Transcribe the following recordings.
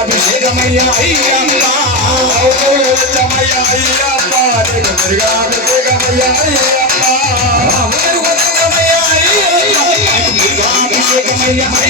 అభిషేకమయ్య అయ్యప్ప అభిషేకమయ్య అయ్యప్ప అభిషేకమయ్య అయ్యప్ప అభిషేకమయ్య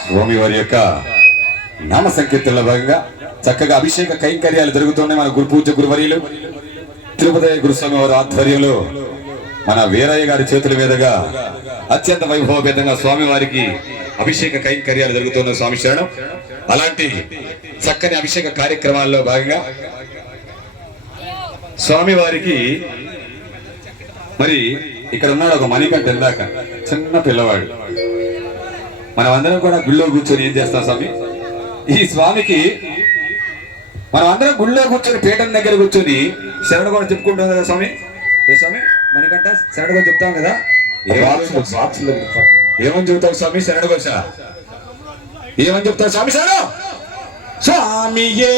స్వామి వారి యొక్క నామ సంకీర్తనలో భాగంగా చక్కగా అభిషేక కైంకర్యాలు జరుగుతున్నాయి మన గురు పూజ గురువర్యులు. తిరుపతి గురుస్వామి వారి ఆధ్వర్యంలో మన వీరయ్య గారి చేతుల మీదుగా అత్యంత వైభవపేతంగా స్వామి వారికి అభిషేక కైంకర్యాలు జరుగుతున్న స్వామి శరణం. అలాంటి చక్కని అభిషేక కార్యక్రమాల్లో భాగంగా స్వామి వారికి మరి ఇక్కడ ఉన్నాడు ఒక మణికంట ఇందాక చిన్న పిల్లవాడు. మనం అందరం కూడా గుళ్ళో కూర్చొని ఏం చేస్తాం స్వామి? ఈ స్వామికి మనం అందరం గుళ్ళో కూర్చొని పీఠం దగ్గర కూర్చొని శరణ కూడా చెప్పుకుంటాం కదా స్వామి ఏ స్వామి మనకంట శరణ కూడా చెప్తాం కదా ఏమని ఏమని చెబుతావు స్వామి శరణ ఘోష ఏమని చెప్తావు స్వామి శరణ స్వామియే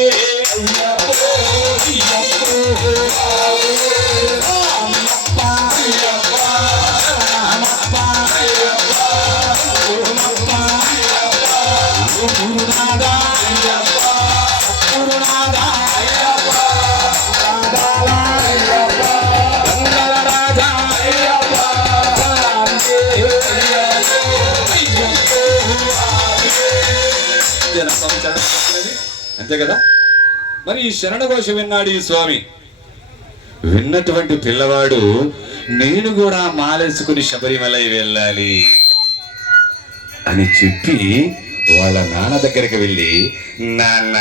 అంతే కదా మరి ఈ శరణఘోష విన్నాడు ఈ స్వామి విన్నటువంటి పిల్లవాడు నేను కూడా మాలేసుకుని శబరిమలై వెళ్ళాలి అని చెప్పి వాళ్ళ నాన్న దగ్గరికి వెళ్ళి నాన్న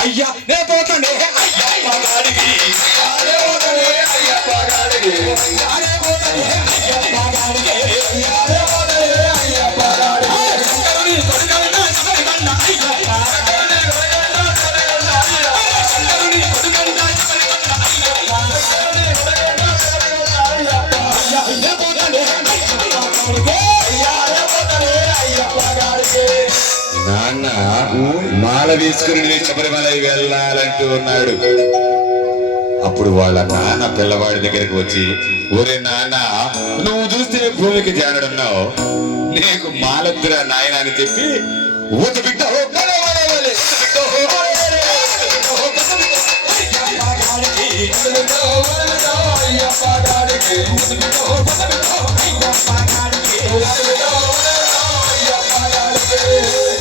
అయ్యా నే పోతానే అయ్యా తీసుకుని నేను శబరిమల వెళ్ళాలంటూ ఉన్నాడు అప్పుడు వాళ్ళ నాన్న పిల్లవాడి దగ్గరికి వచ్చి ఒరే నాన్న నువ్వు చూస్తే భూమికి జానడున్నావు నీకు మాలద్దురా నాయన అని చెప్పి ఊత బిడ్డ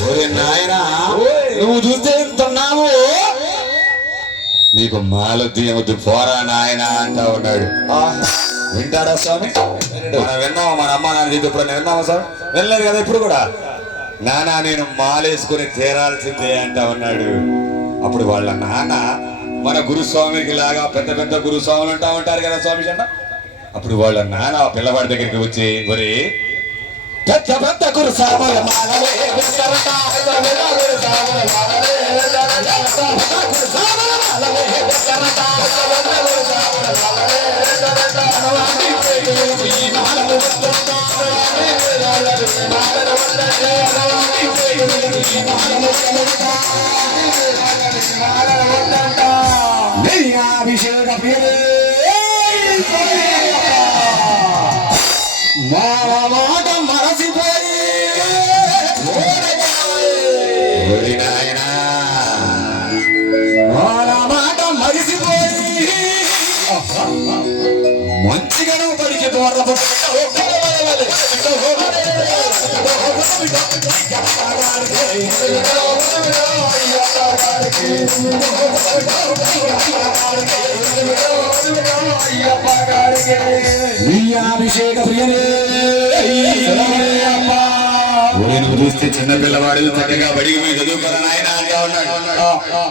ఒరే నాయనా నువ్వు చూస్తే ఎంతున్నావు నీకు మాలద్దు ఏమొద్దు పోరా నాయన అంటా ఉన్నాడు. వింటాడా స్వామి? మనం విన్నాము? మన అమ్మ నాన్న చేతి ఇప్పుడు విన్నామా స్వామి? వినలేదు కదా ఇప్పుడు కూడా? నానా నేను మాలేసుకుని తీరాల్సిందే అంటా ఉన్నాడు. అప్పుడు వాళ్ళ నాన్న మన గురుస్వామికి లాగా పెద్ద పెద్ద గురుస్వాములు ఉంటా ఉంటారు కదా స్వామి చెండ అప్పుడు వాళ్ళ నాన్న పిల్లవాడి దగ్గరికి వచ్చి ఒరే పెద్ద పెద్ద గురుస్వాముల మాలలే వెంకరట, పెద్ద పెద్ద గురుస్వాముల మాలలే అభిషేక ప్రియనే నువ్వు చూస్తే చిన్నపిల్లవాడు చక్కగా బడికి పోయి చదువుకోరా ఆయన అంటా ఉన్నాడు.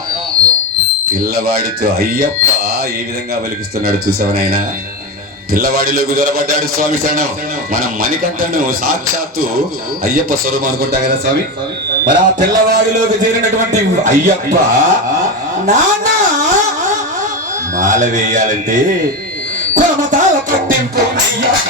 పిల్లవాడితో అయ్యప్ప ఏ విధంగా వెలిగిస్తున్నాడు చూసావనాయన నాయన పిల్లవాడిలోకి దొరబడ్డాడు స్వామి శరణం. మనం మణికంఠను సాక్షాత్తు అయ్యప్ప స్వరూపం అనుకుంటాం కదా స్వామి? మరి ఆ పిల్లవాడిలోకి చేరినటువంటి అయ్యప్ప నానా! మాల వేయాలంటే కొమతాల పట్టింపు అయ్యప్ప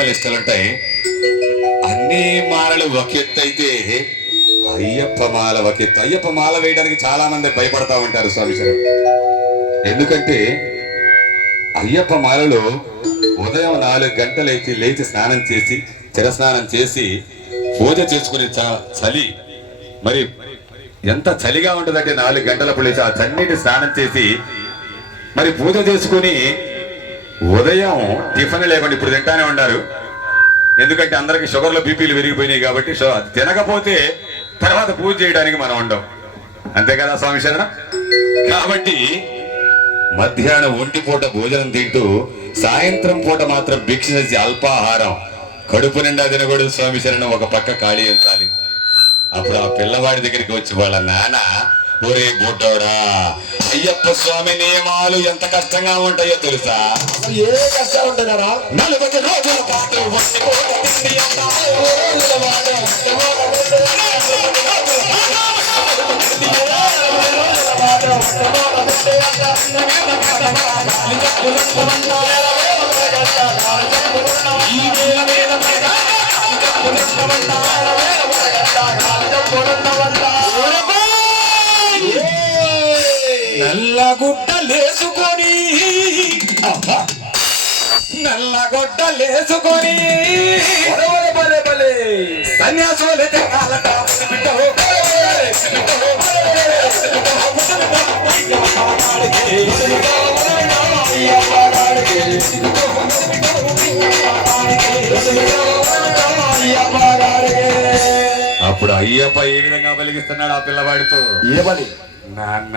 నియమలిస్తలు ఉంటాయి అన్ని మాలలు ఒక ఎత్తు అయితే అయ్యప్ప మాల ఒక ఎత్తు అయ్యప్ప మాల వేయడానికి చాలా మంది భయపడతా ఉంటారు స్వామి ఎందుకంటే అయ్యప్ప మాలలో ఉదయం నాలుగు గంటలైతే లేచి స్నానం చేసి చిరస్నానం చేసి పూజ చేసుకుని చ- చలి మరి ఎంత చలిగా ఉంటుందంటే నాలుగు గంటలప్పుడు లేచి ఆ చన్నీటి స్నానం చేసి మరి పూజ చేసుకుని ఉదయం టిఫిన్ లేకుండా ఇప్పుడు తింటానే ఉన్నారు. ఎందుకంటే అందరికి షుగర్లో బీపీలు పెరిగిపోయినాయి కాబట్టి సో తినకపోతే తర్వాత పూజ చేయడానికి మనం ఉండం. అంతే కదా స్వామి శరణ? కాబట్టి మధ్యాహ్నం ఒంటి పూట భోజనం తింటూ సాయంత్రం పూట మాత్రం భిక్ష చేసి అల్పాహారం. కడుపు నిండా తినకూడదు స్వామి శరణం ఒక పక్క ఖాళీ ఉండాలి. అప్పుడు ఆ పిల్లవాడి దగ్గరికి వచ్చి వాళ్ళ నాన్న ఒరే గుడ్డోడా అయ్యప్ప స్వామి నియమాలు ఎంత కష్టంగా ఉంటాయో తెలుసా? ఏ కష్టం ఉంటుందరా నలభై రోజుల పాటు ఒంటి పూట తిండి అంతా ఏ రోజుల పాటు ఒంటి పూట తిండి నల్ల గుడ్డలేసుకొని నల్ల గుడ్డలేసుకొని భలే భలే. సన్యాసులు తెగాలట అప్పుడు అయ్యప్ప ఏ విధంగా వెలిగిస్తున్నాడు ఆ పిల్లవాడితో? ఏ పని నాన్న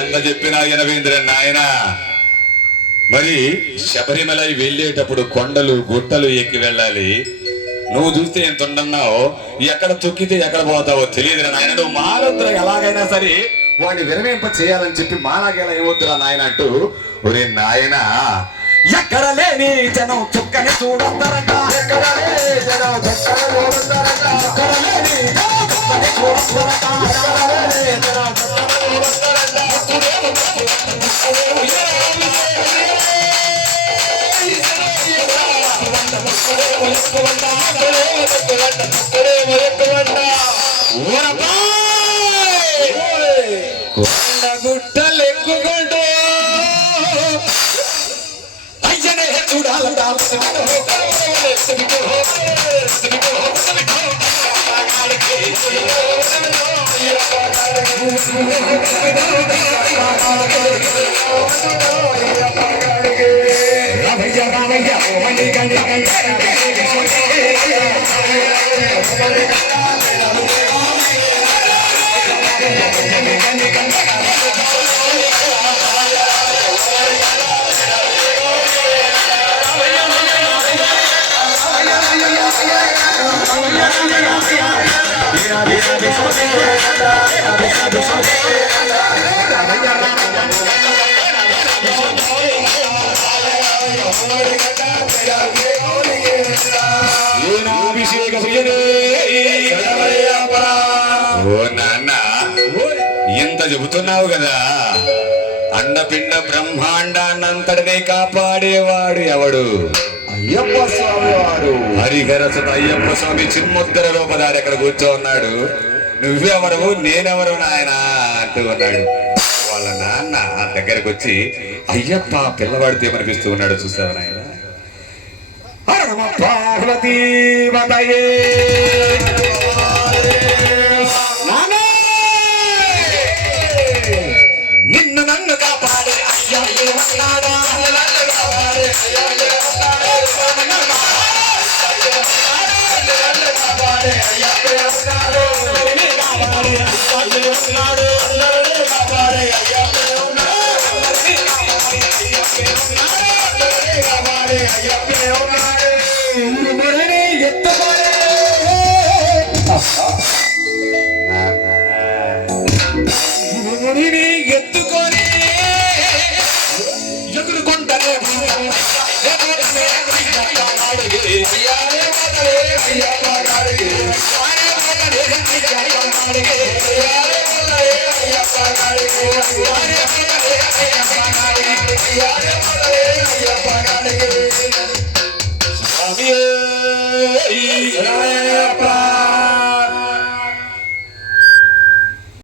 ఎంత చెప్పినా ఎనవేంద్ర నాయన. మరి శబరిమల వెళ్ళేటప్పుడు కొండలు గుట్టలు ఎక్కి వెళ్ళాలి. నువ్వు చూస్తే ఎంత ఉండన్నావు ఎక్కడ తొక్కితే ఎక్కడ పోతావో తెలియదు నాయన. నువ్వు మాలొద్దుర ఎలాగైనా సరే వాడిని విరమింప చేయాలని చెప్పి మాలాగేలా ఏమొద్దురా నాయన అంటూ ఒరే నాయన ఎక్కడ లేని జనం చుక్కని చూడొస్తారంట. ఎక్కడ లేని జనం చుక్కని చూడొస్తారంట. ఎక్కడ లేని జనం చుక్కని చూడొస్తారంట. ఎక్కడ లేని జనం చుక్కని చూడొస్తారంట. కొండ గుట్టలెక్కుకుంటూ అయ్యనే చూడాలంట రామయ్య రామయ్య ఓమని గంగ అభిషేక ప్రియనే ఓ నాన్న ఇంత చెబుతున్నావు కదా. అండపిండ బ్రహ్మాండాన్నంతటినే కాపాడేవాడు ఎవడు? అయ్యప్ప స్వామి వారు హరిహరసుత అయ్యప్ప స్వామి చిన్ముద్దర రూపధారి అక్కడ కూర్చో ఉన్నాడు? నువ్వెవరవు నేనెవరు నాయన అంటూ ఉన్నాడు. వాళ్ళ నాన్న దగ్గరకు వచ్చి అయ్యప్ప పిల్లవాడితో ఏమనిపిస్తూ ఉన్నాడు చూసావు నాయన? పార్వతీ నిన్ను నన్ను కాపాడే అయ్యా ఏమన్నాడా